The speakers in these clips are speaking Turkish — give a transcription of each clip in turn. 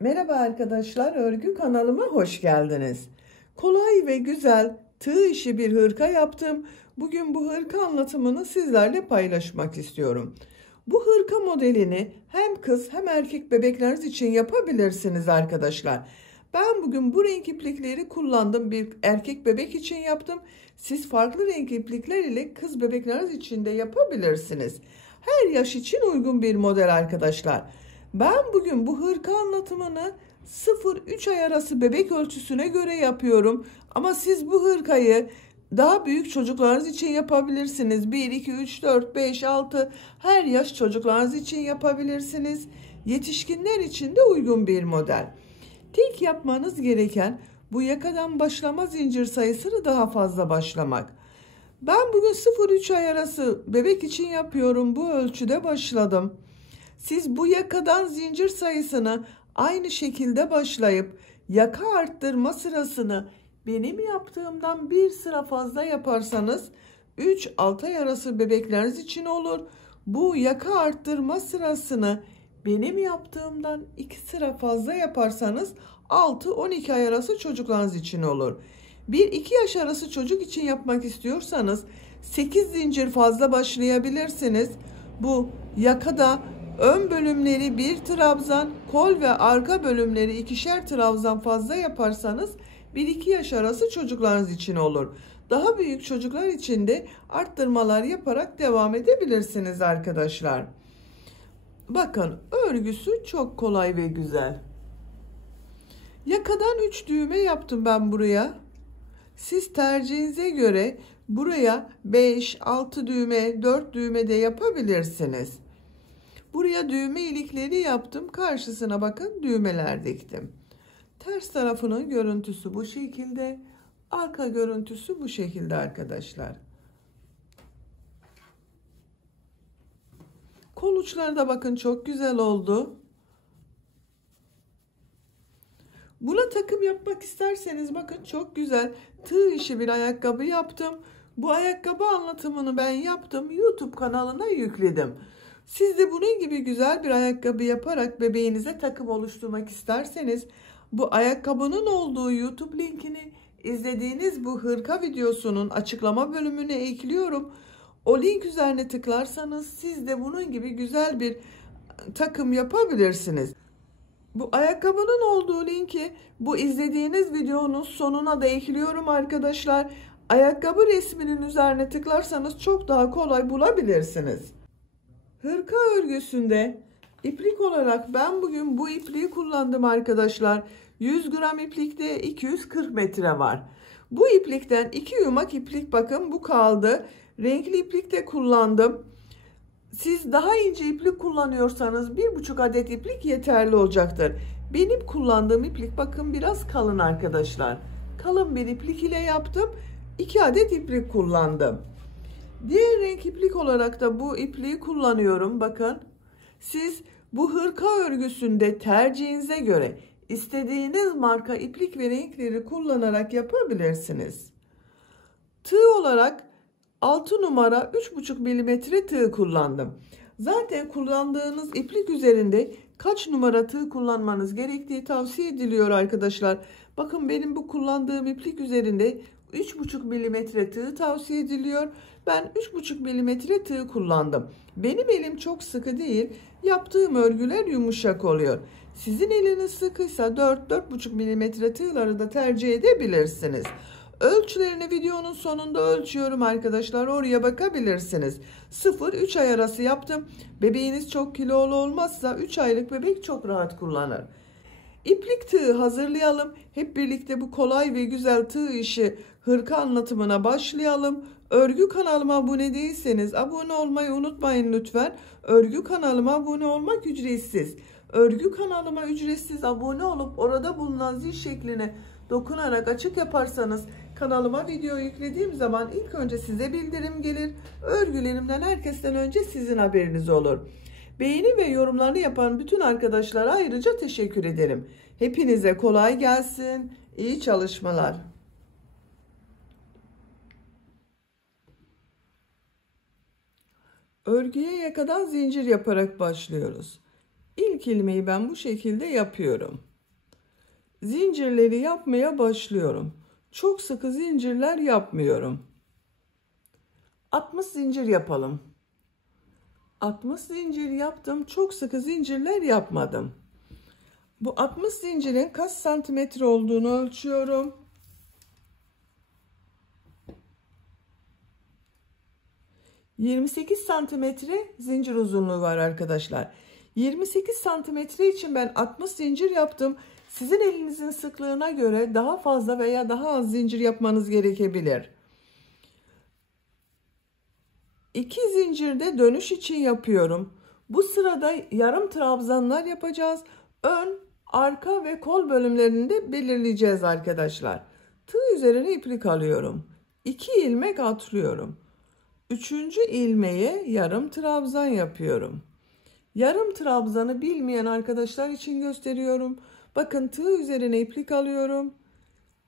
Merhaba arkadaşlar, örgü kanalıma hoş geldiniz. Kolay ve güzel tığ işi bir hırka yaptım. Bugün bu hırka anlatımını sizlerle paylaşmak istiyorum. Bu hırka modelini hem kız hem erkek bebekleriniz için yapabilirsiniz arkadaşlar. Ben bugün bu renk iplikleri kullandım, bir erkek bebek için yaptım. Siz farklı renk iplikler ile kız bebekleriniz için de yapabilirsiniz. Her yaş için uygun bir model arkadaşlar. Ben bugün bu hırka anlatımını 0-3 ay arası bebek ölçüsüne göre yapıyorum. Ama siz bu hırkayı daha büyük çocuklarınız için yapabilirsiniz. 1, 2, 3, 4, 5, 6 her yaş çocuklarınız için yapabilirsiniz. Yetişkinler için de uygun bir model. Tek yapmanız gereken bu yakadan başlama zincir sayısını daha fazla başlamak. Ben bugün 0-3 ay arası bebek için yapıyorum. Bu ölçüde başladım. Siz bu yakadan zincir sayısını aynı şekilde başlayıp yaka arttırma sırasını benim yaptığımdan bir sıra fazla yaparsanız 3-6 ay arası bebekleriniz için olur. Bu yaka arttırma sırasını benim yaptığımdan 2 sıra fazla yaparsanız 6-12 ay arası çocuklarınız için olur. 1-2 yaş arası çocuk için yapmak istiyorsanız 8 zincir fazla başlayabilirsiniz. Bu yakada ön bölümleri bir trabzan, kol ve arka bölümleri ikişer trabzan fazla yaparsanız 1-2 yaş arası çocuklarınız için olur. Daha büyük çocuklar için de arttırmalar yaparak devam edebilirsiniz arkadaşlar. Bakın, örgüsü çok kolay ve güzel. Yakadan 3 düğme yaptım ben buraya. Siz tercihinize göre buraya 5, 6 düğme, 4 düğme de yapabilirsiniz. Buraya düğme ilikleri yaptım. Karşısına bakın düğmeler diktim. Ters tarafının görüntüsü bu şekilde. Arka görüntüsü bu şekilde arkadaşlar. Kol uçları da bakın çok güzel oldu. Buna takım yapmak isterseniz bakın çok güzel tığ işi bir ayakkabı yaptım. Bu ayakkabı anlatımını ben yaptım. YouTube kanalına yükledim. Siz de bunun gibi güzel bir ayakkabı yaparak bebeğinize takım oluşturmak isterseniz bu ayakkabının olduğu YouTube linkini izlediğiniz bu hırka videosunun açıklama bölümüne ekliyorum. O link üzerine tıklarsanız siz de bunun gibi güzel bir takım yapabilirsiniz. Bu ayakkabının olduğu linki bu izlediğiniz videonun sonuna da ekliyorum arkadaşlar. Ayakkabı resminin üzerine tıklarsanız çok daha kolay bulabilirsiniz. Hırka örgüsünde iplik olarak ben bugün bu ipliği kullandım arkadaşlar. 100 gram iplikte 240 metre var. Bu iplikten 2 yumak iplik, bakın bu kaldı. Renkli iplik de kullandım. Siz daha ince iplik kullanıyorsanız 1,5 adet iplik yeterli olacaktır. Benim kullandığım iplik bakın biraz kalın arkadaşlar. Kalın bir iplik ile yaptım. 2 adet iplik kullandım. Diğer renk iplik olarak da bu ipliği kullanıyorum. Bakın. Siz bu hırka örgüsünde tercihinize göre istediğiniz marka iplik ve renkleri kullanarak yapabilirsiniz. Tığ olarak 6 numara 3,5 milimetre tığ kullandım. Zaten kullandığınız iplik üzerinde kaç numara tığ kullanmanız gerektiği tavsiye ediliyor arkadaşlar. Bakın benim bu kullandığım iplik üzerinde 3,5 milimetre tığ tavsiye ediliyor. Ben 3,5 milimetre tığ kullandım. Benim elim çok sıkı değil. Yaptığım örgüler yumuşak oluyor. Sizin eliniz sıkıysa 4-4,5 milimetre tığları da tercih edebilirsiniz. Ölçülerini videonun sonunda ölçüyorum arkadaşlar. Oraya bakabilirsiniz. 0-3 ay arası yaptım. Bebeğiniz çok kilolu olmazsa 3 aylık bebek çok rahat kullanır. İplik tığı hazırlayalım. Hep birlikte bu kolay ve güzel tığ işi hırka anlatımına başlayalım. Örgü kanalıma abone değilseniz abone olmayı unutmayın lütfen. Örgü kanalıma abone olmak ücretsiz. Örgü kanalıma ücretsiz abone olup orada bulunan zil şekline dokunarak açık yaparsanız kanalıma video yüklediğim zaman ilk önce size bildirim gelir. Örgülerimden herkesten önce sizin haberiniz olur. Beğeni ve yorumlarını yapan bütün arkadaşlara ayrıca teşekkür ederim. Hepinize kolay gelsin. İyi çalışmalar. Örgüye yakadan zincir yaparak başlıyoruz. İlk İlk ilmeği ben bu şekilde yapıyorum. Zincirleri yapmaya başlıyorum. Çok sıkı zincirler yapmıyorum. 60 zincir yapalım. 60 zincir yaptım. Çok sıkı zincirler yapmadım. Bu 60 zincirin kaç santimetre olduğunu ölçüyorum. 28 santimetre zincir uzunluğu var arkadaşlar. 28 santimetre için ben 60 zincir yaptım. Sizin elinizin sıklığına göre daha fazla veya daha az zincir yapmanız gerekebilir. 2 zincirde dönüş için yapıyorum. Bu sırada yarım trabzanlar yapacağız. Ön, arka ve kol bölümlerini de belirleyeceğiz arkadaşlar. Tığ üzerine iplik alıyorum. 2 ilmek atlıyorum. 3. ilmeğe yarım trabzan yapıyorum. Yarım trabzanı bilmeyen arkadaşlar için gösteriyorum. Bakın tığ üzerine iplik alıyorum.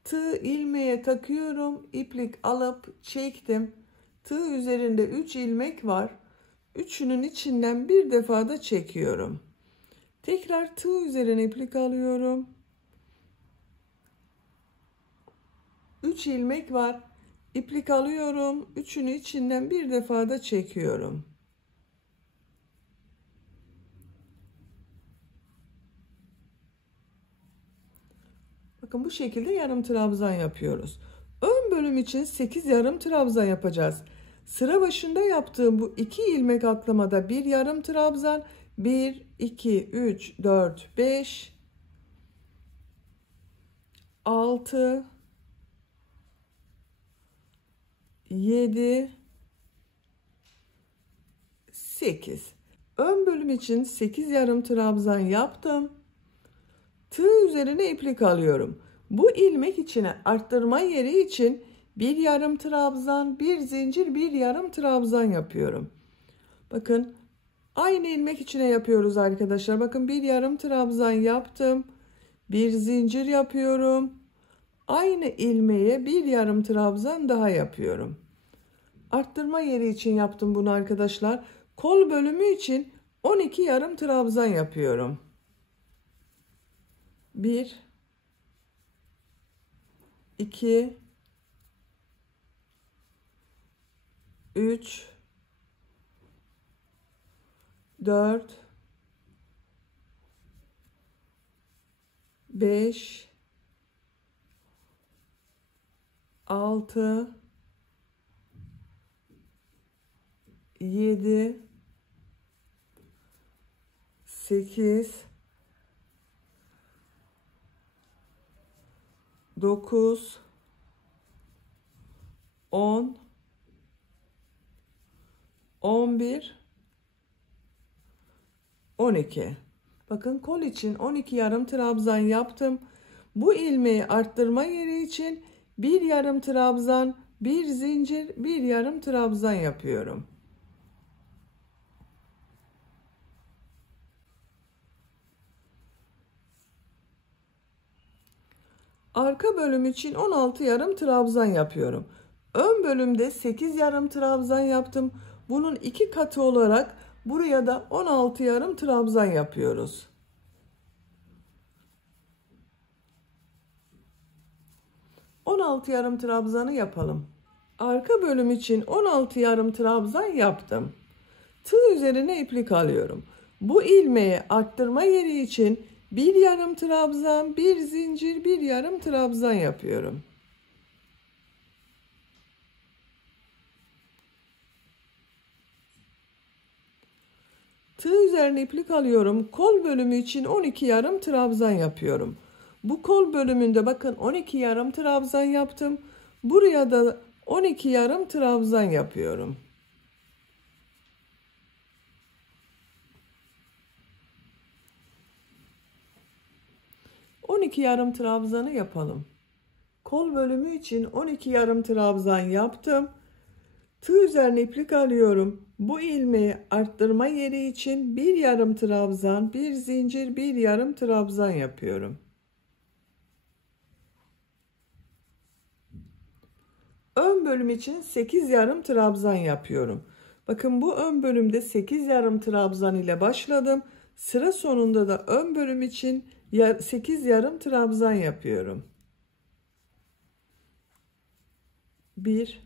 Tığ ilmeğe takıyorum. İplik alıp çektim. Tığ üzerinde 3 ilmek var. Üçünün içinden bir defa da çekiyorum. Tekrar tığ üzerine iplik alıyorum. 3 ilmek var. İplik alıyorum. Üçünü içinden bir defa da çekiyorum. Bakın bu şekilde yarım trabzan yapıyoruz. Ön bölüm için 8 yarım trabzan yapacağız. Sıra başında yaptığım bu 2 ilmek atlamada bir yarım trabzan, 1, 2, 3, 4, 5, 6, 7, 8. Ön bölüm için 8 yarım trabzan yaptım. Tığ üzerine iplik alıyorum. Bu ilmek içine arttırma yeri için bir yarım trabzan, bir zincir, bir yarım trabzan yapıyorum. Bakın aynı ilmek içine yapıyoruz arkadaşlar. Bakın bir yarım trabzan yaptım. Bir zincir yapıyorum. Aynı ilmeğe bir yarım trabzan daha yapıyorum. Arttırma yeri için yaptım bunu arkadaşlar. Kol bölümü için 12 yarım trabzan yapıyorum. 1, 2, 3, 4, 5, 6, 7, 8, 9, 10, 11, 12. Bakın kol için 12 yarım trabzan yaptım. Bu ilmeği arttırma yeri için bir yarım trabzan, bir zincir, bir yarım trabzan yapıyorum. Arka bölüm için 16 yarım trabzan yapıyorum. Ön bölümde 8 yarım trabzan yaptım. Bunun 2 katı olarak buraya da 16 yarım trabzan yapıyoruz. Yarım trabzanı yapalım. Arka bölüm için 16 yarım trabzan yaptım. Tığ üzerine iplik alıyorum. Bu ilmeği arttırma yeri için bir yarım trabzan, bir zincir, bir yarım trabzan yapıyorum. Tığ üzerine iplik alıyorum. Kol bölümü için 12 yarım trabzan yapıyorum. Bu kol bölümünde bakın 12 yarım trabzan yaptım. Buraya da 12 yarım trabzan yapıyorum. 12 yarım trabzanı yapalım. Kol bölümü için 12 yarım trabzan yaptım. Tığ üzerine iplik alıyorum. Bu ilmeği arttırma yeri için bir yarım trabzan, bir zincir, bir yarım trabzan yapıyorum. Ön bölüm için 8 yarım trabzan yapıyorum. Bakın bu ön bölümde 8 yarım trabzan ile başladım. Sıra sonunda da ön bölüm için 8 yarım trabzan yapıyorum. 1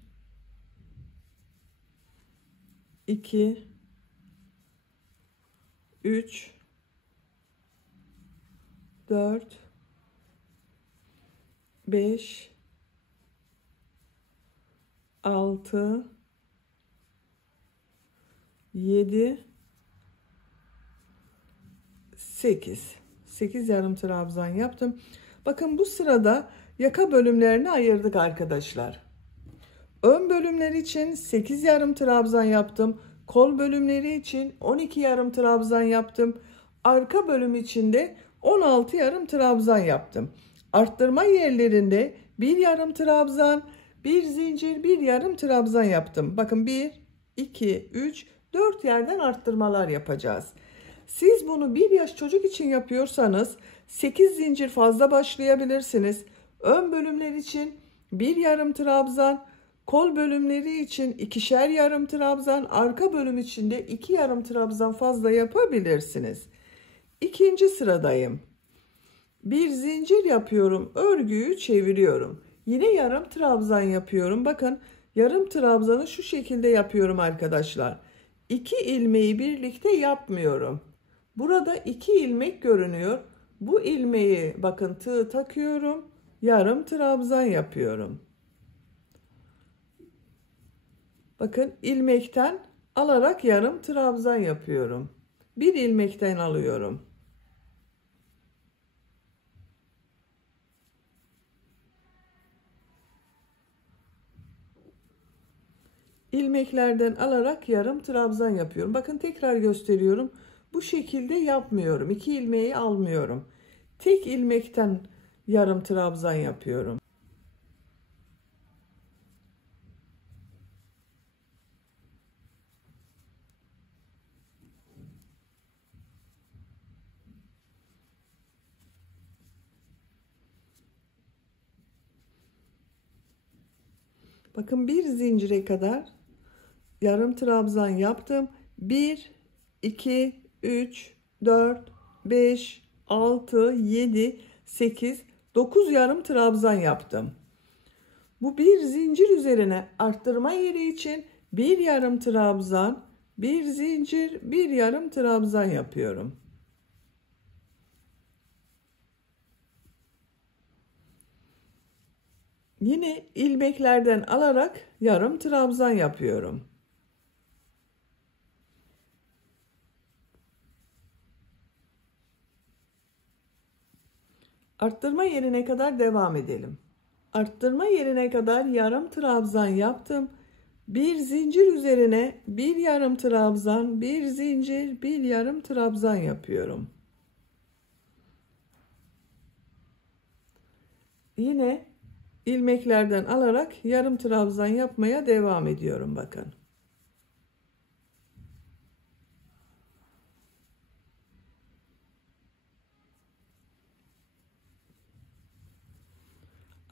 2 3 4 5 6 7 8 yarım trabzan yaptım. Bakın bu sırada yaka bölümlerini ayırdık arkadaşlar. Ön bölümleri için 8 yarım trabzan yaptım. Kol bölümleri için 12 yarım trabzan yaptım. Arka bölüm için de 16 yarım trabzan yaptım. Arttırma yerlerinde 1 yarım trabzan, 1 zincir, 1 yarım trabzan yaptım. Bakın 1, 2, 3, 4 yerden arttırmalar yapacağız. Siz bunu 1 yaş çocuk için yapıyorsanız 8 zincir fazla başlayabilirsiniz. Ön bölümler için 1 yarım trabzan, kol bölümleri için 2'şer yarım trabzan, arka bölüm için de 2 yarım trabzan fazla yapabilirsiniz. İkinci sıradayım. Bir zincir yapıyorum, örgüyü çeviriyorum. Yine yarım trabzan yapıyorum. Bakın yarım trabzanı şu şekilde yapıyorum arkadaşlar. 2 ilmeği birlikte yapmıyorum. Burada 2 ilmek görünüyor. Bu ilmeği bakın tığ takıyorum. Yarım trabzan yapıyorum. Bakın ilmekten alarak yarım trabzan yapıyorum. Bir ilmekten alıyorum. İlmeklerden alarak yarım trabzan yapıyorum. Bakın tekrar gösteriyorum. Bu şekilde yapmıyorum. 2 ilmeği almıyorum. Tek ilmekten yarım trabzan yapıyorum. Bakın bir zincire kadar yarım trabzan yaptım. 1, 2, 3, 4, 5, 6, 7, 8, 9 yarım trabzan yaptım. Bu bir zincir üzerine arttırma yeri için bir yarım trabzan, bir zincir, bir yarım trabzan yapıyorum. Yine ilmeklerden alarak yarım trabzan yapıyorum. Arttırma yerine kadar devam edelim. Arttırma yerine kadar yarım trabzan yaptım. Bir zincir üzerine bir yarım trabzan, bir zincir, bir yarım trabzan yapıyorum. Yine ilmeklerden alarak yarım trabzan yapmaya devam ediyorum bakın.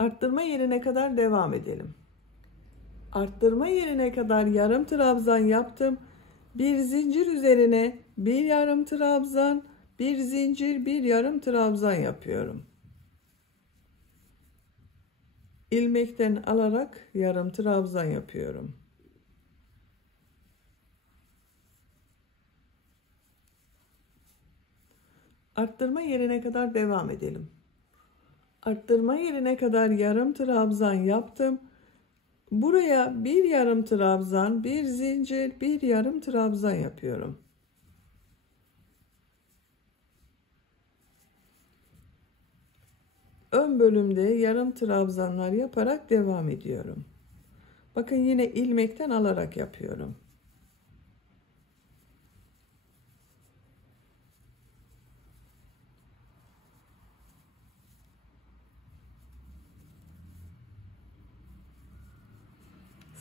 Arttırma yerine kadar devam edelim. Arttırma yerine kadar yarım trabzan yaptım. Bir zincir üzerine bir yarım trabzan, bir zincir, bir yarım trabzan yapıyorum. İlmekten alarak yarım trabzan yapıyorum. Arttırma yerine kadar devam edelim. Arttırma yerine kadar yarım trabzan yaptım. Buraya bir yarım trabzan, bir zincir, bir yarım trabzan yapıyorum. Ön bölümde yarım trabzanlar yaparak devam ediyorum. Bakın yine ilmekten alarak yapıyorum.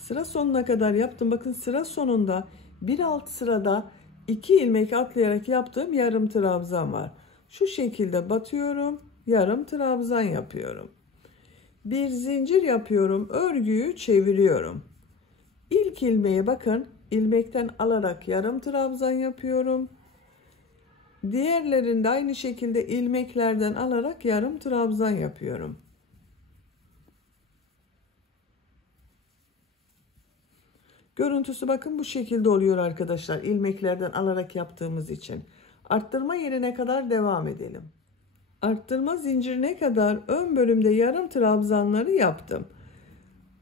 Sıra sonuna kadar yaptım. Bakın sıra sonunda bir alt sırada 2 ilmek atlayarak yaptığım yarım trabzan var. Şu şekilde batıyorum, yarım trabzan yapıyorum. Bir zincir yapıyorum, örgüyü çeviriyorum. İlk ilmeğe bakın, ilmekten alarak yarım trabzan yapıyorum. Diğerlerinde aynı şekilde ilmeklerden alarak yarım trabzan yapıyorum. Görüntüsü bakın bu şekilde oluyor arkadaşlar. İlmeklerden alarak yaptığımız için. Arttırma yerine kadar devam edelim. Arttırma zincirine kadar ön bölümde yarım trabzanları yaptım.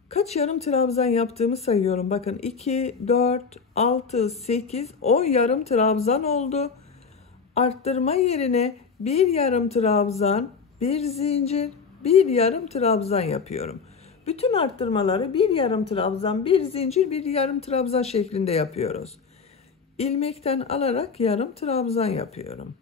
Kaç yarım trabzan yaptığımı sayıyorum. Bakın 2, 4, 6, 8, 10 yarım trabzan oldu. Arttırma yerine bir yarım trabzan, bir zincir, bir yarım trabzan yapıyorum. Bütün arttırmaları bir yarım trabzan, bir zincir, bir yarım trabzan şeklinde yapıyoruz. İlmekten alarak yarım trabzan yapıyorum.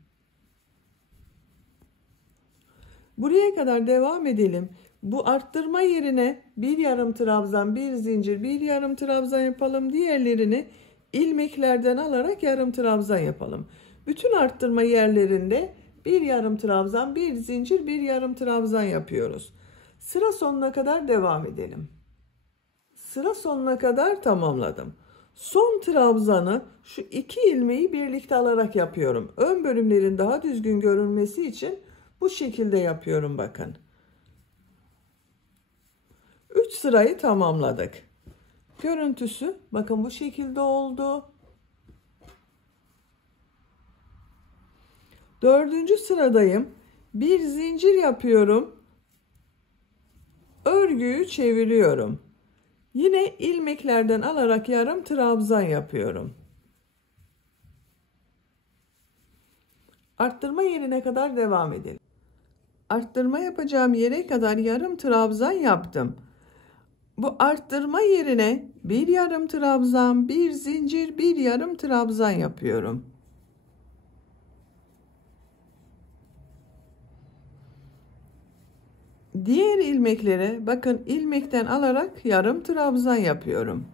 Buraya kadar devam edelim. Bu arttırma yerine bir yarım trabzan, bir zincir, bir yarım trabzan yapalım. Diğerlerini ilmeklerden alarak yarım trabzan yapalım. Bütün arttırma yerlerinde bir yarım trabzan, bir zincir, bir yarım trabzan yapıyoruz. Sıra sonuna kadar devam edelim. Sıra sonuna kadar tamamladım. Son trabzanı şu iki ilmeği birlikte alarak yapıyorum. Ön bölümlerin daha düzgün görünmesi için bu şekilde yapıyorum bakın. 3 sırayı tamamladık. Görüntüsü bakın bu şekilde oldu. 4. sıradayım. Bir zincir yapıyorum. Örgüyü çeviriyorum. Yine ilmeklerden alarak yarım trabzan yapıyorum. Arttırma yerine kadar devam edelim. Arttırma yapacağım yere kadar yarım trabzan yaptım. Bu arttırma yerine bir yarım trabzan, bir zincir, bir yarım trabzan yapıyorum. Diğer ilmeklere bakın ilmekten alarak yarım trabzan yapıyorum.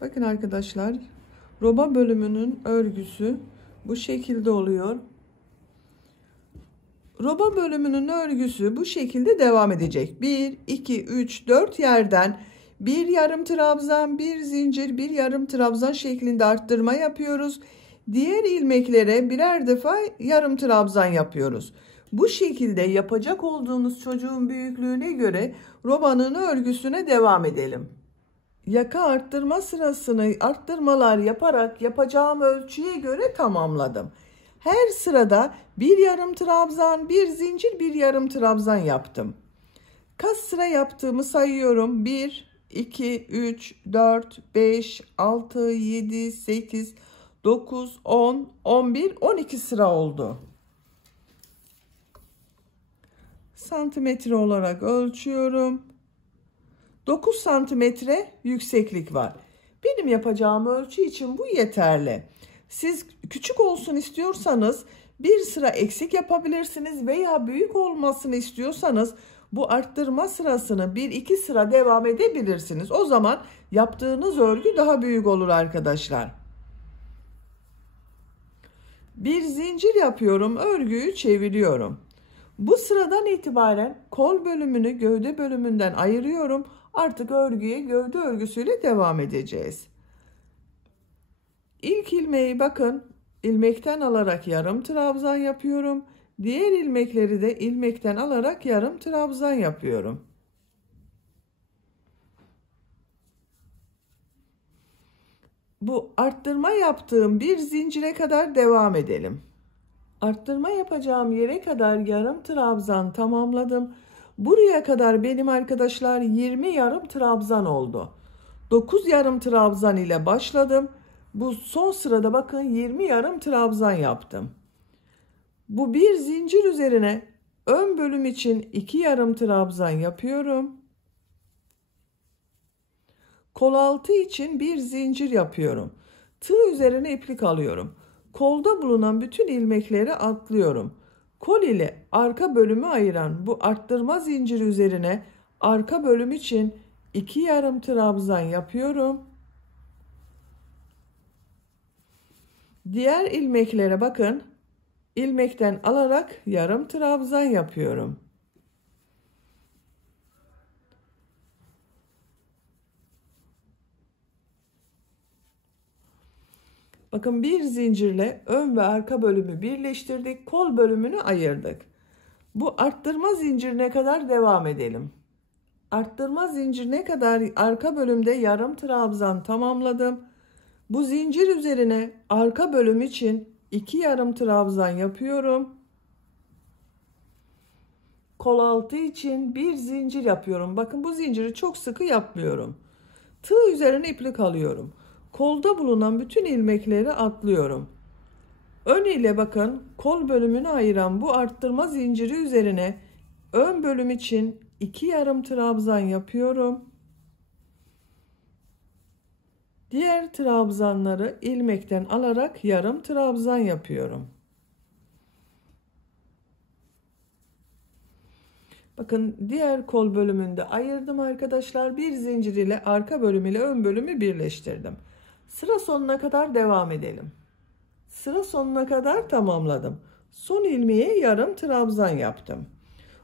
Bakın arkadaşlar, roba bölümünün örgüsü bu şekilde oluyor. Roba bölümünün örgüsü bu şekilde devam edecek. 1, 2, 3, 4 yerden bir yarım trabzan, bir zincir, bir yarım trabzan şeklinde arttırma yapıyoruz. Diğer ilmeklere birer defa yarım trabzan yapıyoruz. Bu şekilde yapacak olduğunuz çocuğun büyüklüğüne göre robanın örgüsüne devam edelim. Yaka arttırma sırasını arttırmalar yaparak yapacağım ölçüye göre tamamladım. Her sırada bir yarım trabzan, bir zincir, bir yarım trabzan yaptım. Kaç sıra yaptığımı sayıyorum. 1, 2, 3, 4, 5, 6, 7, 8, 9, 10, 11, 12 sıra oldu. Santimetre olarak ölçüyorum. 9 santimetre yükseklik var. Benim yapacağım ölçü için bu yeterli. Siz küçük olsun istiyorsanız bir sıra eksik yapabilirsiniz veya büyük olmasını istiyorsanız bu arttırma sırasını 1-2 sıra devam edebilirsiniz. O zaman yaptığınız örgü daha büyük olur arkadaşlar. Bir zincir yapıyorum, örgüyü çeviriyorum. Bu sıradan itibaren kol bölümünü gövde bölümünden ayırıyorum. Artık örgüye gövde örgüsüyle devam edeceğiz. İlk ilmeği bakın ilmekten alarak yarım trabzan yapıyorum. Diğer ilmekleri de ilmekten alarak yarım trabzan yapıyorum. Bu arttırma yaptığım bir zincire kadar devam edelim. Arttırma yapacağım yere kadar yarım trabzan tamamladım. Buraya kadar benim arkadaşlar 20 yarım trabzan oldu. 9 yarım trabzan ile başladım. Bu son sırada bakın 20 yarım trabzan yaptım. Bu bir zincir üzerine ön bölüm için 2 yarım trabzan yapıyorum. Kol altı için bir zincir yapıyorum. Tığ üzerine iplik alıyorum. Kolda bulunan bütün ilmekleri atlıyorum. Kol ile arka bölümü ayıran bu arttırma zinciri üzerine arka bölüm için 2 yarım trabzan yapıyorum. Diğer ilmeklere bakın. İlmekten alarak yarım trabzan yapıyorum. Bakın bir zincirle ön ve arka bölümü birleştirdik. Kol bölümünü ayırdık. Bu arttırma zincirine kadar devam edelim. Arttırma zincirine kadar arka bölümde yarım trabzan tamamladım. Bu zincir üzerine arka bölüm için 2 yarım trabzan yapıyorum. Kol altı için bir zincir yapıyorum. Bakın bu zinciri çok sıkı yapmıyorum. Tığ üzerine iplik alıyorum. Kolda bulunan bütün ilmekleri atlıyorum. Ön ile bakın kol bölümünü ayıran bu arttırma zinciri üzerine ön bölüm için 2 yarım trabzan yapıyorum. Diğer trabzanları ilmekten alarak yarım trabzan yapıyorum. Bakın diğer kol bölümünde ayırdım arkadaşlar. Bir zincir ile arka bölüm ile ön bölümü birleştirdim. Sıra sonuna kadar devam edelim. Sıra sonuna kadar tamamladım. Son ilmeğe yarım trabzan yaptım.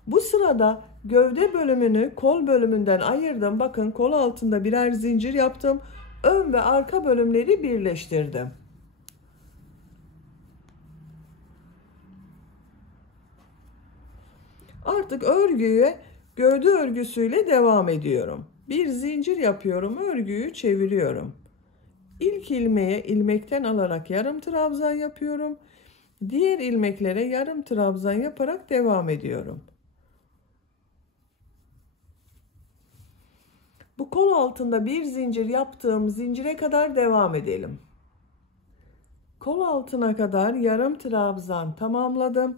Bu sırada gövde bölümünü kol bölümünden ayırdım. Bakın kol altında birer zincir yaptım. Ön ve arka bölümleri birleştirdim. Artık örgüye gövde örgüsüyle devam ediyorum. Bir zincir yapıyorum, örgüyü çeviriyorum. İlk ilmeğe ilmekten alarak yarım trabzan yapıyorum. Diğer ilmeklere yarım trabzan yaparak devam ediyorum. Bu kol altında bir zincir yaptığım zincire kadar devam edelim. Kol altına kadar yarım trabzan tamamladım.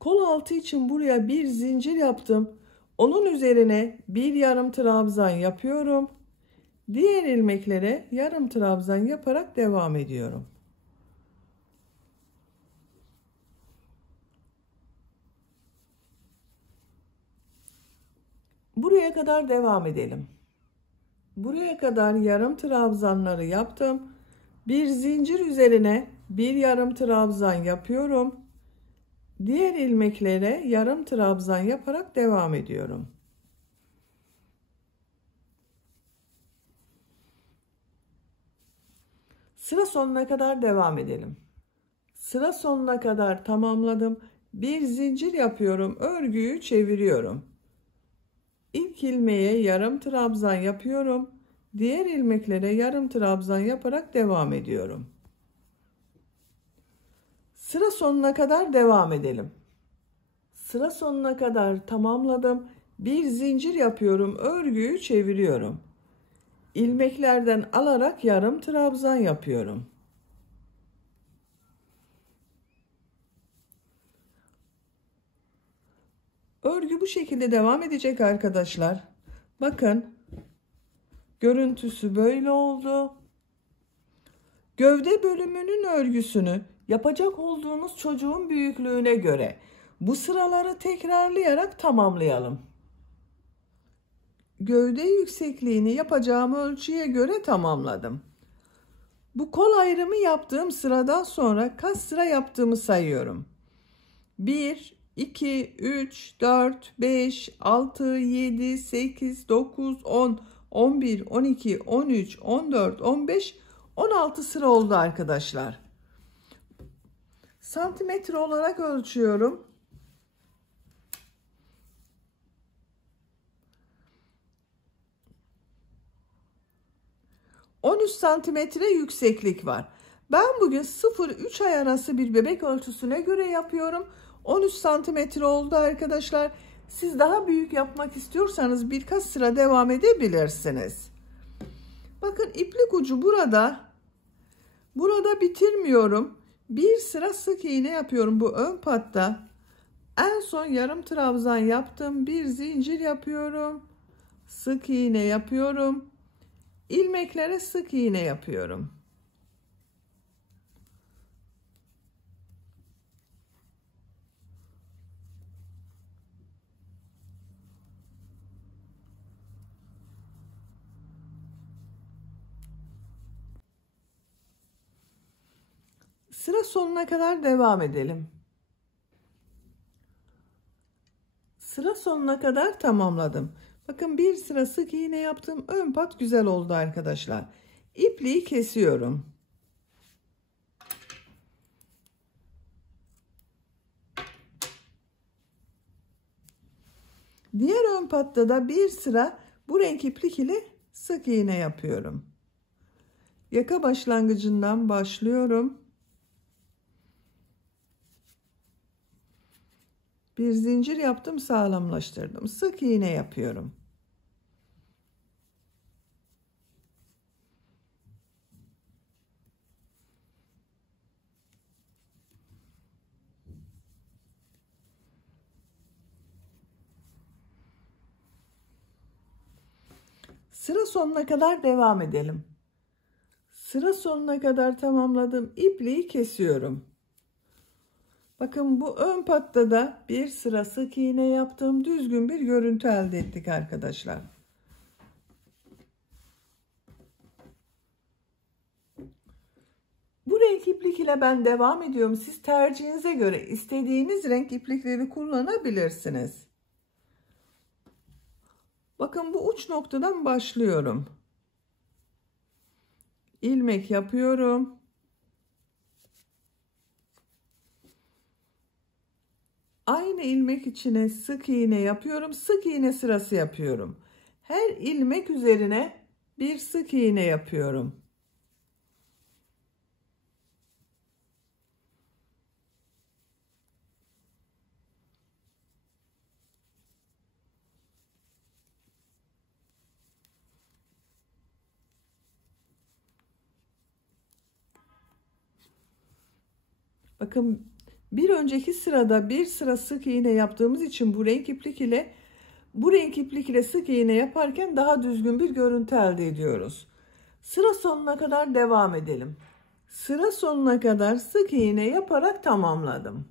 Kol altı için buraya bir zincir yaptım. Onun üzerine bir yarım trabzan yapıyorum. Diğer ilmeklere yarım trabzan yaparak devam ediyorum. Buraya kadar devam edelim. Buraya kadar yarım trabzanları yaptım. Bir zincir üzerine bir yarım trabzan yapıyorum. Diğer ilmeklere yarım trabzan yaparak devam ediyorum. Sıra sonuna kadar devam edelim. Sıra sonuna kadar tamamladım. Bir zincir yapıyorum. Örgüyü çeviriyorum. İlk ilmeğe yarım trabzan yapıyorum. Diğer ilmeklere yarım trabzan yaparak devam ediyorum. Sıra sonuna kadar devam edelim. Sıra sonuna kadar tamamladım. Bir zincir yapıyorum. Örgüyü çeviriyorum. İlmeklerden alarak yarım trabzan yapıyorum. Örgü bu şekilde devam edecek arkadaşlar. Bakın görüntüsü böyle oldu. Gövde bölümünün örgüsünü yapacak olduğunuz çocuğun büyüklüğüne göre bu sıraları tekrarlayarak tamamlayalım. Gövde yüksekliğini yapacağım ölçüye göre tamamladım. Bu kol ayrımı yaptığım sıradan sonra kaç sıra yaptığımı sayıyorum. 1, 2, 3, 4, 5, 6, 7, 8, 9, 10, 11, 12, 13, 14, 15, 16 sıra oldu arkadaşlar. Santimetre olarak ölçüyorum. 13 santimetre yükseklik var. Ben bugün 0-3 ay arası bir bebek ölçüsüne göre yapıyorum. 13 santimetre oldu arkadaşlar. Siz daha büyük yapmak istiyorsanız birkaç sıra devam edebilirsiniz. Bakın iplik ucu burada. Burada bitirmiyorum. Bir sıra sık iğne yapıyorum bu ön patta. En son yarım trabzan yaptım. Bir zincir yapıyorum. Sık iğne yapıyorum. İlmeklere sık iğne yapıyorum. Sıra sonuna kadar devam edelim. Sıra sonuna kadar tamamladım. Bakın bir sıra sık iğne yaptım. Ön pat güzel oldu arkadaşlar. İpliği kesiyorum. Diğer ön patta da bir sıra bu renk iplik ile sık iğne yapıyorum. Yaka başlangıcından başlıyorum. Bir zincir yaptım, sağlamlaştırdım. Sık iğne yapıyorum. Sıra sonuna kadar devam edelim. Sıra sonuna kadar tamamladım. İpliği kesiyorum. Bakın bu ön patta da bir sıra sık iğne yaptım. Düzgün bir görüntü elde ettik arkadaşlar. Bu renk iplik ile ben devam ediyorum. Siz tercihinize göre istediğiniz renk iplikleri kullanabilirsiniz. Bakın bu uç noktadan başlıyorum. İlmek yapıyorum. Aynı ilmek içine sık iğne yapıyorum. Sık iğne sırası yapıyorum. Her ilmek üzerine bir sık iğne yapıyorum. Bakın bir önceki sırada bir sıra sık iğne yaptığımız için bu renk iplik ile sık iğne yaparken daha düzgün bir görüntü elde ediyoruz. Sıra sonuna kadar devam edelim. Sıra sonuna kadar sık iğne yaparak tamamladım.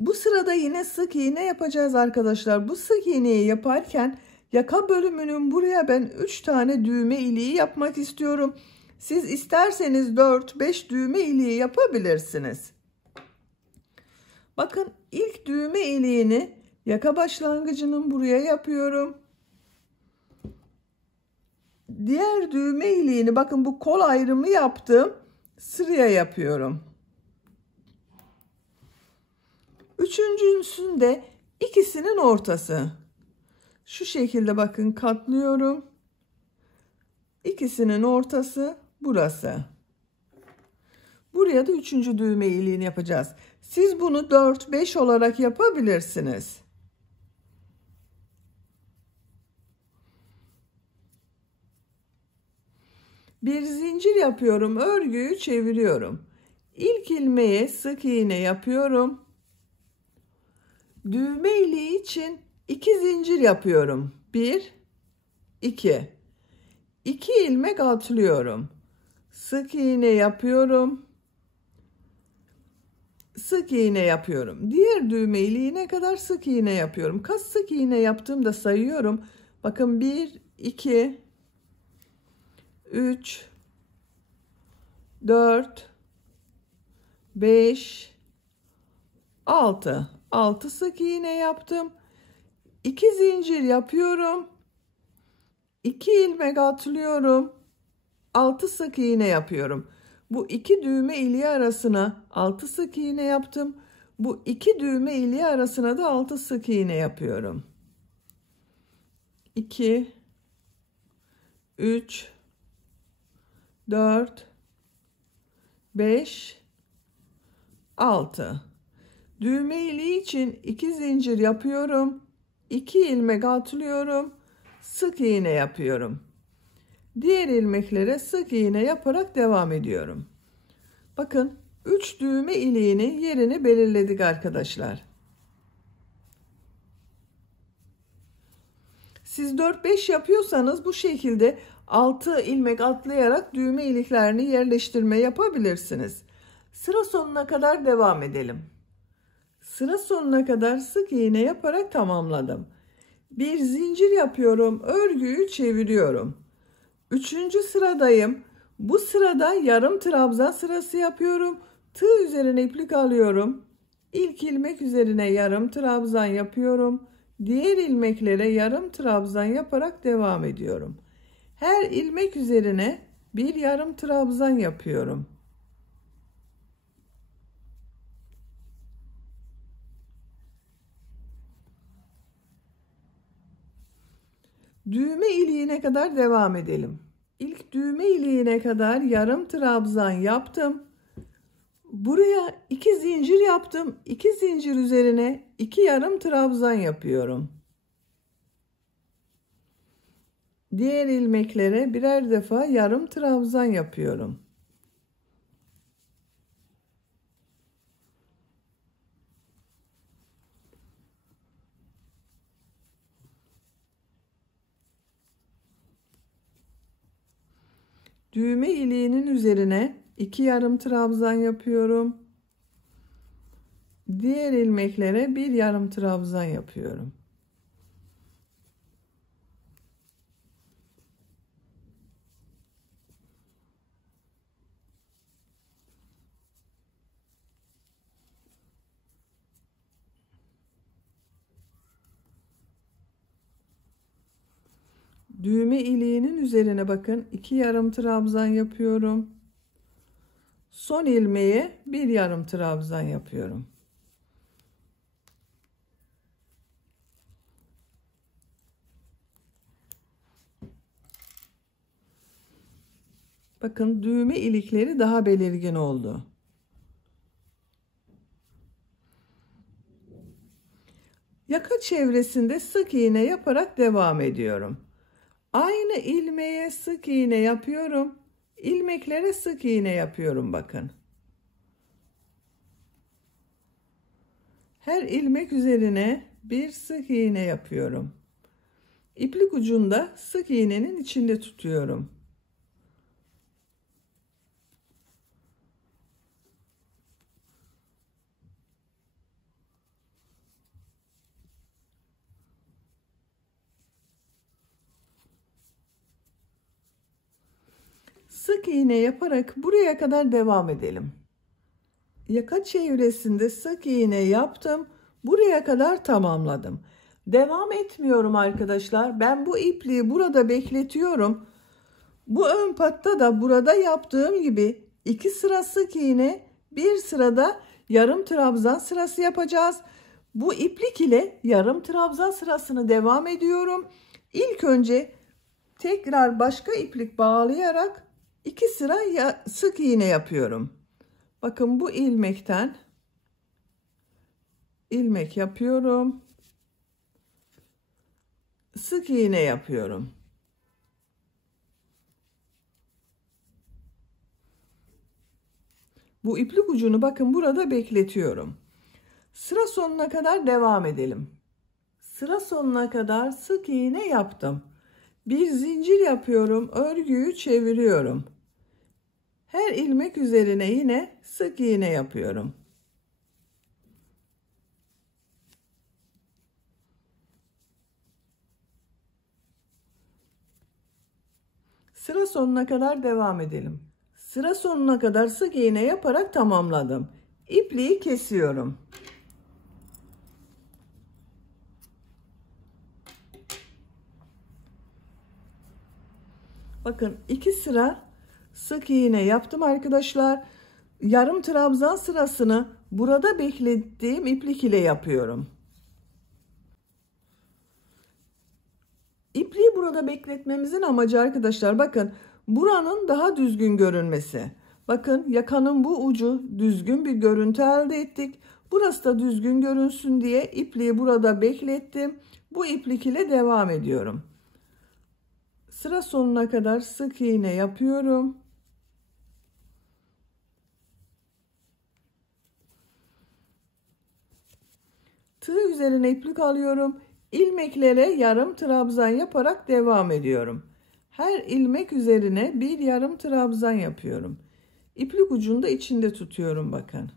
Bu sırada yine sık iğne yapacağız arkadaşlar. Bu sık iğneyi yaparken yaka bölümünün buraya ben 3 tane düğme iliği yapmak istiyorum. Siz isterseniz 4-5 düğme iliği yapabilirsiniz. Bakın ilk düğme iliğini yaka başlangıcının buraya yapıyorum. Diğer düğme iliğini bakın bu kol ayrımı yaptım. Sıraya yapıyorum. Üçüncüsünde ikisinin ortası. Şu şekilde bakın katlıyorum. İkisinin ortası burası. Buraya da üçüncü düğme iliğini yapacağız. Siz bunu 4-5 olarak yapabilirsiniz. Bir zincir yapıyorum. Örgüyü çeviriyorum. İlk ilmeğe sık iğne yapıyorum. Düğme iliği için 2 zincir yapıyorum. 1 2 2 ilmek atlıyorum. Sık iğne yapıyorum. Sık iğne yapıyorum. Diğer düğme iliğine kadar sık iğne yapıyorum. Kaç sık iğne yaptığımda sayıyorum. Bakın 1 2 3 4 5 6 sık iğne yaptım. 2 zincir yapıyorum. 2 ilmek atlıyorum. 6 sık iğne yapıyorum. Bu iki düğme iliği arasına 6 sık iğne yaptım. Bu iki düğme iliği arasına da 6 sık iğne yapıyorum. 2 3 4 5 6 düğme iliği için 2 zincir yapıyorum. 2 ilmek atlıyorum. Sık iğne yapıyorum. Diğer ilmeklere sık iğne yaparak devam ediyorum. Bakın 3 düğme iliğinin yerini belirledik arkadaşlar. Siz 4-5 yapıyorsanız bu şekilde 6 ilmek atlayarak düğme iliklerini yerleştirme yapabilirsiniz. Sıra sonuna kadar devam edelim. Sıra sonuna kadar sık iğne yaparak tamamladım. Bir zincir yapıyorum. Örgüyü çeviriyorum. 3. sıradayım. Bu sırada yarım trabzan sırası yapıyorum. Tığ üzerine iplik alıyorum. İlk ilmek üzerine yarım trabzan yapıyorum. Diğer ilmeklere yarım trabzan yaparak devam ediyorum. Her ilmek üzerine bir yarım trabzan yapıyorum. Düğme iliğine kadar devam edelim. İlk düğme iliğine kadar yarım trabzan yaptım. Buraya 2 zincir yaptım. 2 zincir üzerine 2 yarım trabzan yapıyorum. Diğer ilmeklere birer defa yarım trabzan yapıyorum. Düğme iliğinin üzerine 2 yarım trabzan yapıyorum. Diğer ilmeklere bir yarım trabzan yapıyorum. Düğme iliğinin üzerine bakın 2 yarım trabzan yapıyorum. Son ilmeğe bir yarım trabzan yapıyorum. Bakın düğme ilikleri daha belirgin oldu. Yaka çevresinde sık iğne yaparak devam ediyorum. Aynı ilmeğe sık iğne yapıyorum. İlmeklere sık iğne yapıyorum bakın. Her ilmek üzerine bir sık iğne yapıyorum. İplik ucunda sık iğnenin içinde tutuyorum. Sık iğne yaparak buraya kadar devam edelim. Yaka çevresinde sık iğne yaptım. Buraya kadar tamamladım. Devam etmiyorum arkadaşlar. Ben bu ipliği burada bekletiyorum. Bu ön patta da burada yaptığım gibi 2 sıra sık iğne, bir sırada yarım trabzan sırası yapacağız. Bu iplik ile yarım trabzan sırasını devam ediyorum. İlk önce tekrar başka iplik bağlayarak 2 sıra sık iğne yapıyorum. Bakın bu ilmekten ilmek yapıyorum. Sık iğne yapıyorum. Bu iplik ucunu bakın burada bekletiyorum. Sıra sonuna kadar devam edelim. Sıra sonuna kadar sık iğne yaptım. Bir zincir yapıyorum, örgüyü çeviriyorum. Her ilmek üzerine yine sık iğne yapıyorum. Sıra sonuna kadar devam edelim. Sıra sonuna kadar sık iğne yaparak tamamladım. İpliği kesiyorum. Bakın 2 sıra sık iğne yaptım arkadaşlar. Yarım trabzan sırasını burada beklettiğim iplik ile yapıyorum. İpliği burada bekletmemizin amacı arkadaşlar bakın buranın daha düzgün görünmesi. Bakın yakanın bu ucu düzgün bir görüntü elde ettik. Burası da düzgün görünsün diye ipliği burada beklettim. Bu iplik ile devam ediyorum. Sıra sonuna kadar sık iğne yapıyorum. Tığ üzerine iplik alıyorum. İlmeklere yarım trabzan yaparak devam ediyorum. Her ilmek üzerine bir yarım trabzan yapıyorum. İplik ucunu da içinde tutuyorum bakın.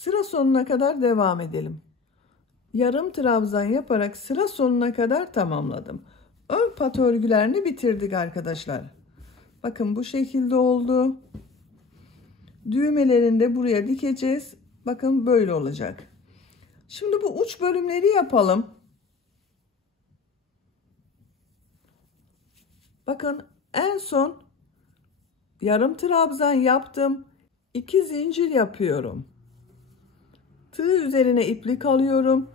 Sıra sonuna kadar devam edelim. Yarım trabzan yaparak sıra sonuna kadar tamamladım. Ön pat örgülerini bitirdik arkadaşlar. Bakın bu şekilde oldu. Düğmelerini de buraya dikeceğiz. Bakın böyle olacak. Şimdi bu uç bölümleri yapalım. Bakın en son yarım trabzan yaptım. 2 zincir yapıyorum. Tığ üzerine iplik alıyorum.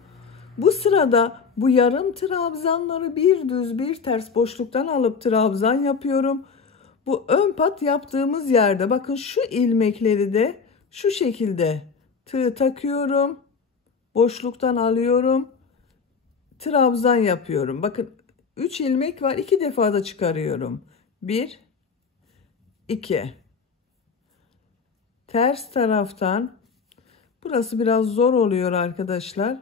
Bu sırada bu yarım trabzanları bir düz bir ters boşluktan alıp trabzan yapıyorum. Bu ön pat yaptığımız yerde bakın şu ilmekleri de şu şekilde tığ takıyorum. Boşluktan alıyorum. Trabzan yapıyorum. Bakın 3 ilmek var. 2 defa da çıkarıyorum. 1 2. Ters taraftan, burası biraz zor oluyor arkadaşlar.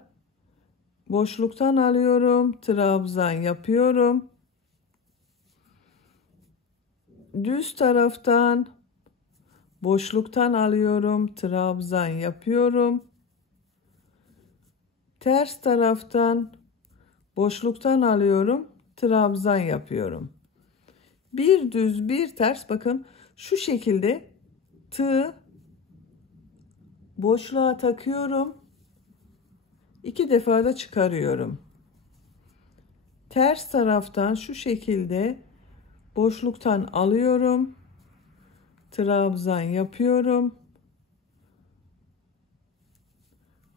Boşluktan alıyorum. Trabzan yapıyorum. Düz taraftan boşluktan alıyorum. Trabzan yapıyorum. Ters taraftan boşluktan alıyorum. Trabzan yapıyorum. Bir düz bir ters, bakın şu şekilde tığ boşluğa takıyorum. 2 defa da çıkarıyorum. Ters taraftan şu şekilde boşluktan alıyorum. Trabzan yapıyorum.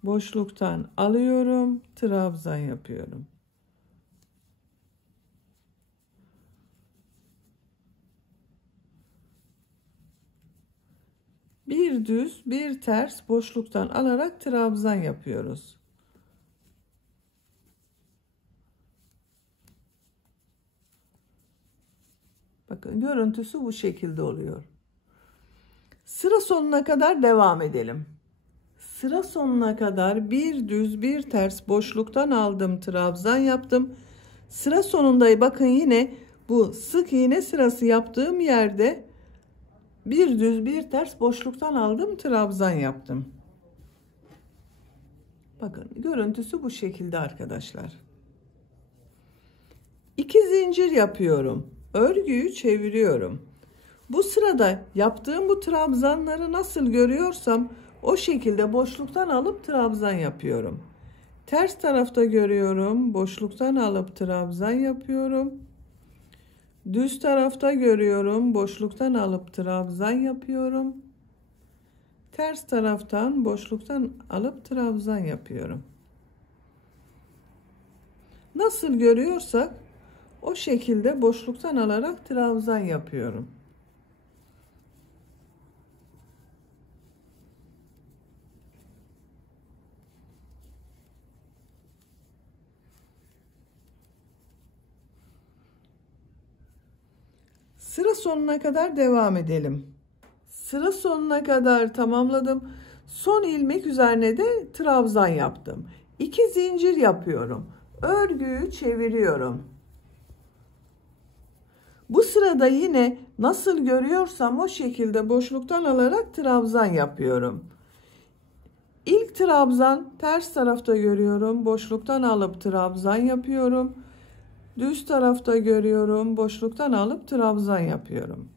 Boşluktan alıyorum. Trabzan yapıyorum. Bir düz bir ters boşluktan alarak trabzan yapıyoruz. Bakın görüntüsü bu şekilde oluyor. Sıra sonuna kadar devam edelim. Sıra sonuna kadar bir düz bir ters boşluktan aldım, trabzan yaptım. Sıra sonunda bakın yine bu sık iğne sırası yaptığım yerde bir düz bir ters boşluktan aldım, trabzan yaptım. Bakın görüntüsü bu şekilde arkadaşlar. 2 zincir yapıyorum. Örgüyü çeviriyorum. Bu sırada yaptığım bu trabzanları nasıl görüyorsam o şekilde boşluktan alıp trabzan yapıyorum. Ters tarafta görüyorum. Boşluktan alıp trabzan yapıyorum. Düz tarafta görüyorum. Boşluktan alıp trabzan yapıyorum. Ters taraftan boşluktan alıp trabzan yapıyorum. Nasıl görüyorsak o şekilde boşluktan alarak trabzan yapıyorum. Sıra sonuna kadar devam edelim. Sıra sonuna kadar tamamladım. Son ilmek üzerine de trabzan yaptım. 2 zincir yapıyorum. Örgüyü çeviriyorum. Bu sırada yine nasıl görüyorsam o şekilde boşluktan alarak trabzan yapıyorum. İlk trabzan ters tarafta görüyorum. Boşluktan alıp trabzan yapıyorum. Düz tarafta görüyorum. Boşluktan alıp trabzan yapıyorum.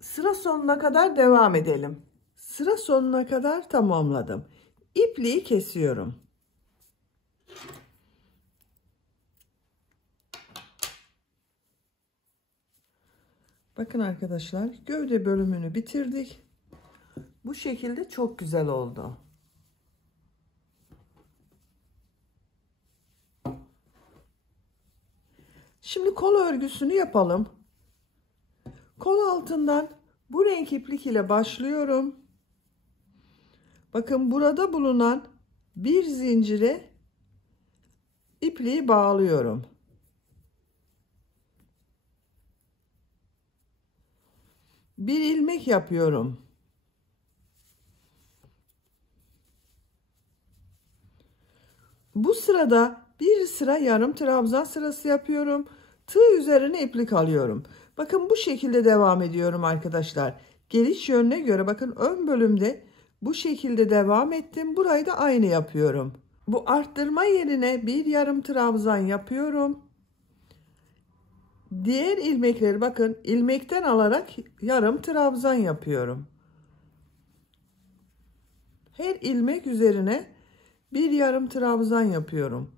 Sıra sonuna kadar devam edelim. Sıra sonuna kadar tamamladım. İpliği kesiyorum. Bakın arkadaşlar, gövde bölümünü bitirdik. Bu şekilde çok güzel oldu. Şimdi kol örgüsünü yapalım. Kol altından bu renk iplik ile başlıyorum. Bakın burada bulunan bir zincire ipliği bağlıyorum. Bir ilmek yapıyorum. Bu sırada bir sıra yarım trabzan sırası yapıyorum. Tığ üzerine iplik alıyorum. Bakın bu şekilde devam ediyorum arkadaşlar. Geliş yönüne göre bakın ön bölümde bu şekilde devam ettim. Burayı da aynı yapıyorum. Bu arttırma yerine bir yarım trabzan yapıyorum. Diğer ilmekleri bakın ilmekten alarak yarım trabzan yapıyorum. Her ilmek üzerine bir yarım trabzan yapıyorum.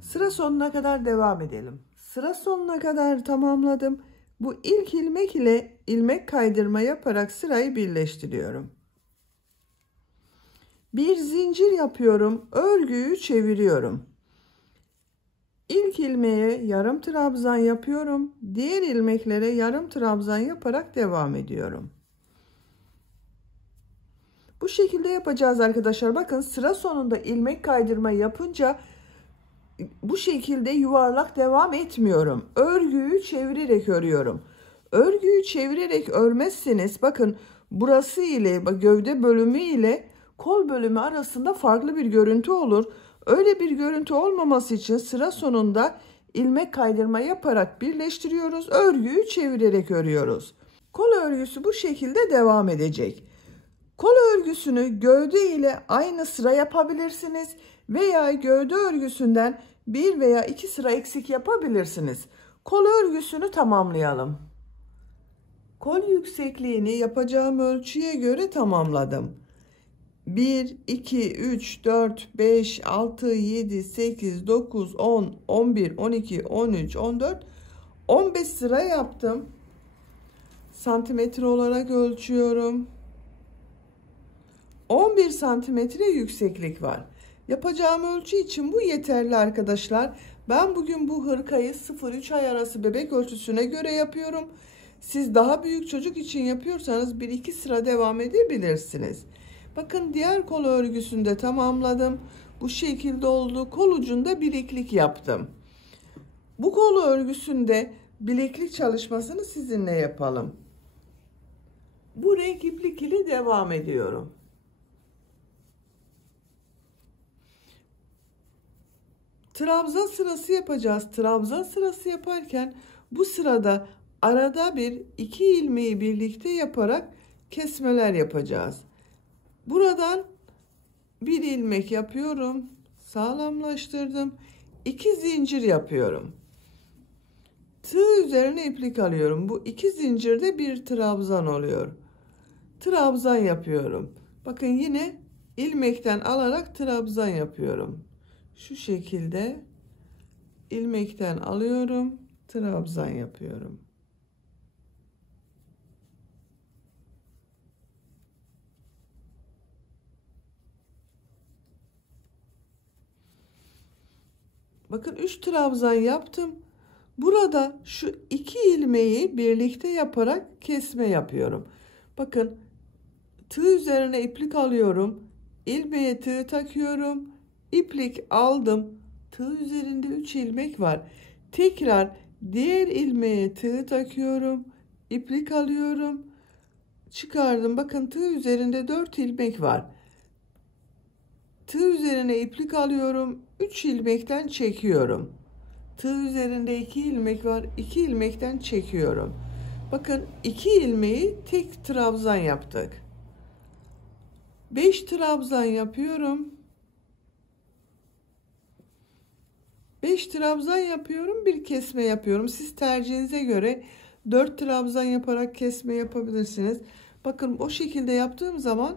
Sıra sonuna kadar devam edelim. Sıra sonuna kadar tamamladım. Bu ilk ilmek ile ilmek kaydırma yaparak sırayı birleştiriyorum. Bir zincir yapıyorum. Örgüyü çeviriyorum. İlk ilmeğe yarım trabzan yapıyorum. Diğer ilmeklere yarım trabzan yaparak devam ediyorum. Bu şekilde yapacağız arkadaşlar. Bakın sıra sonunda ilmek kaydırma yapınca bu şekilde yuvarlak devam etmiyorum. Örgüyü çevirerek örüyorum. Örgüyü çevirerek örmezseniz bakın burası ile gövde bölümü ile kol bölümü arasında farklı bir görüntü olur. Öyle bir görüntü olmaması için sıra sonunda ilmek kaydırma yaparak birleştiriyoruz. Örgüyü çevirerek örüyoruz. Kol örgüsü bu şekilde devam edecek. Kol örgüsünü gövde ile aynı sıra yapabilirsiniz veya gövde örgüsünden bir veya iki sıra eksik yapabilirsiniz. Kol örgüsünü tamamlayalım. Kol yüksekliğini yapacağım ölçüye göre tamamladım. 1, 2, 3, 4, 5, 6, 7, 8, 9, 10, 11, 12, 13, 14, 15 sıra yaptım. Santimetre olarak ölçüyorum. 11 santimetre yükseklik var. Yapacağım ölçü için bu yeterli arkadaşlar. Ben bugün bu hırkayı 0-3 ay arası bebek ölçüsüne göre yapıyorum. Siz daha büyük çocuk için yapıyorsanız 1-2 sıra devam edebilirsiniz. Bakın diğer kol örgüsünü de tamamladım. Bu şekilde oldu. Kol ucunda bileklik yaptım. Bu kol örgüsünde bileklik çalışmasını sizinle yapalım. Bu renk iplik ile devam ediyorum. Trabzan sırası yapacağız. Trabzan sırası yaparken bu sırada arada bir iki ilmeği birlikte yaparak kesmeler yapacağız. Buradan bir ilmek yapıyorum. Sağlamlaştırdım. 2 zincir yapıyorum. Tığ üzerine iplik alıyorum. Bu 2 zincirde bir trabzan oluyor. Trabzan yapıyorum. Bakın yine ilmekten alarak trabzan yapıyorum. Şu şekilde ilmekten alıyorum, trabzan yapıyorum. Bakın 3 trabzan yaptım. Burada şu 2 ilmeği birlikte yaparak kesme yapıyorum. Bakın tığ üzerine iplik alıyorum. İlmeğe tığ takıyorum. İplik aldım. Tığ üzerinde 3 ilmek var. Tekrar diğer ilmeğe tığ takıyorum. İplik alıyorum. Çıkardım. Bakın tığ üzerinde 4 ilmek var. Tığ üzerine iplik alıyorum. 3 ilmekten çekiyorum. Tığ üzerinde 2 ilmek var. 2 ilmekten çekiyorum. Bakın 2 ilmeği tek trabzan yaptık. 5 trabzan yapıyorum. 5 trabzan yapıyorum. Bir kesme yapıyorum. Siz tercihinize göre 4 trabzan yaparak kesme yapabilirsiniz. Bakın o şekilde yaptığım zaman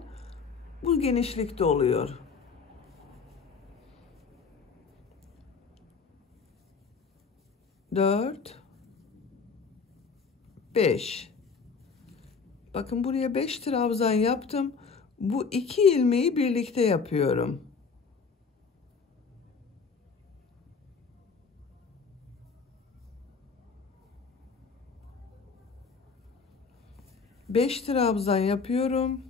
bu genişlikte oluyor. 4 5. Bakın buraya 5 trabzan yaptım. Bu 2 ilmeği birlikte yapıyorum. Beş trabzan yapıyorum.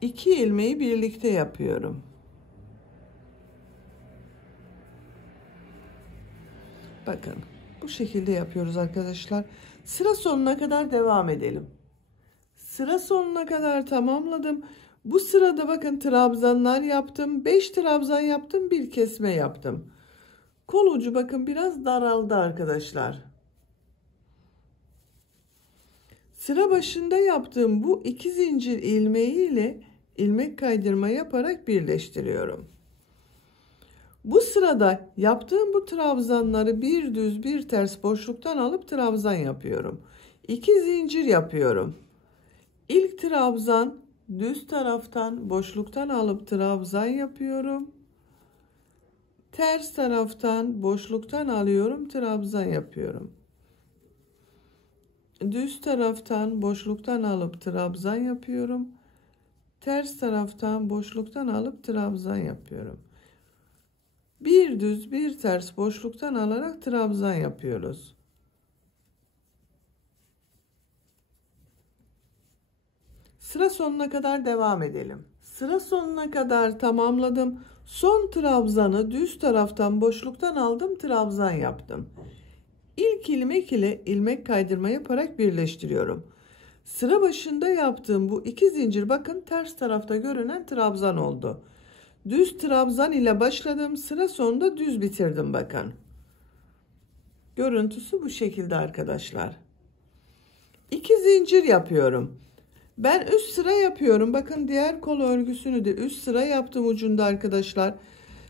İki ilmeği birlikte yapıyorum. Bakın bu şekilde yapıyoruz arkadaşlar. Sıra sonuna kadar devam edelim. Sıra sonuna kadar tamamladım. Bu sırada bakın trabzanlar yaptım. 5 trabzan yaptım. Bir kesme yaptım. Kol ucu bakın biraz daraldı arkadaşlar. Sıra başında yaptığım bu 2 zincir ilmeği ile ilmek kaydırma yaparak birleştiriyorum. Bu sırada yaptığım bu trabzanları bir düz bir ters boşluktan alıp trabzan yapıyorum. 2 zincir yapıyorum. İlk trabzan düz taraftan boşluktan alıp trabzan yapıyorum. Ters taraftan boşluktan alıyorum, trabzan yapıyorum. Düz taraftan boşluktan alıp trabzan yapıyorum. Ters taraftan boşluktan alıp trabzan yapıyorum. Bir düz bir ters boşluktan alarak trabzan yapıyoruz. Sıra sonuna kadar devam edelim. Sıra sonuna kadar tamamladım. Son trabzanı düz taraftan boşluktan aldım, trabzan yaptım. İlk ilmek ile ilmek kaydırma yaparak birleştiriyorum. Sıra başında yaptığım bu 2 zincir bakın ters tarafta görünen trabzan oldu. Düz trabzan ile başladım. Sıra sonunda düz bitirdim bakın. Görüntüsü bu şekilde arkadaşlar. 2 zincir yapıyorum. Ben üst sıra yapıyorum. Bakın diğer kol örgüsünü de üst sıra yaptım ucunda arkadaşlar.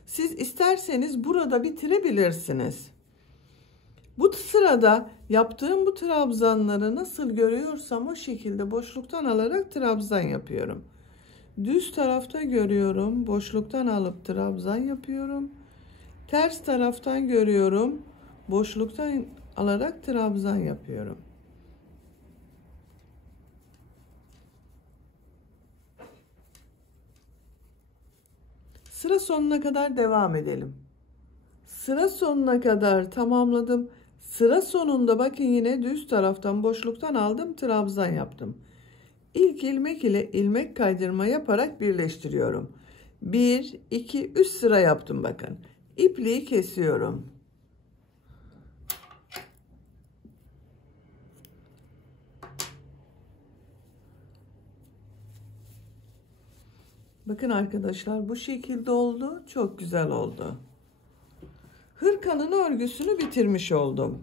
Siz isterseniz burada bitirebilirsiniz. Bu sırada yaptığım bu trabzanları nasıl görüyorsam o şekilde boşluktan alarak trabzan yapıyorum. Düz tarafta görüyorum, boşluktan alıp trabzan yapıyorum. Ters taraftan görüyorum, boşluktan alarak trabzan yapıyorum. Sıra sonuna kadar devam edelim. Sıra sonuna kadar tamamladım. Sıra sonunda bakın yine düz taraftan boşluktan aldım, trabzan yaptım. İlk ilmek ile ilmek kaydırma yaparak birleştiriyorum. 1 2 3 sıra yaptım bakın. İpliği kesiyorum. Bakın arkadaşlar bu şekilde oldu. Çok güzel oldu. Hırkanın örgüsünü bitirmiş oldum.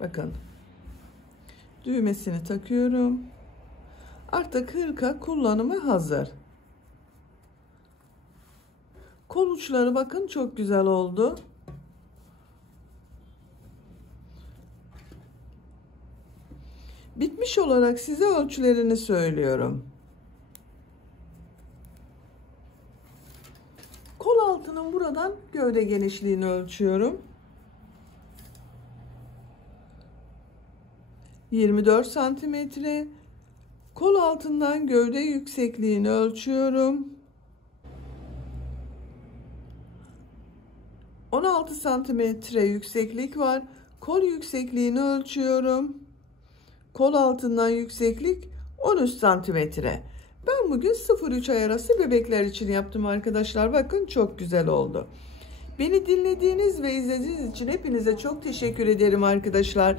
Bakın. Düğmesini takıyorum. Artık hırka kullanıma hazır. Kol uçları bakın çok güzel oldu. Bitmiş olarak size ölçülerini söylüyorum. Kol altının buradan gövde genişliğini ölçüyorum. 24 santimetre. Kol altından gövde yüksekliğini ölçüyorum. 16 santimetre yükseklik var. Kol yüksekliğini ölçüyorum. Kol altından yükseklik 13 santimetre. Ben bugün 0-3 ay arası bebekler için yaptım arkadaşlar. Bakın çok güzel oldu. Beni dinlediğiniz ve izlediğiniz için hepinize çok teşekkür ederim arkadaşlar.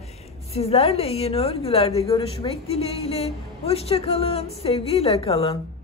Sizlerle yeni örgülerde görüşmek dileğiyle. Hoşça kalın, sevgiyle kalın.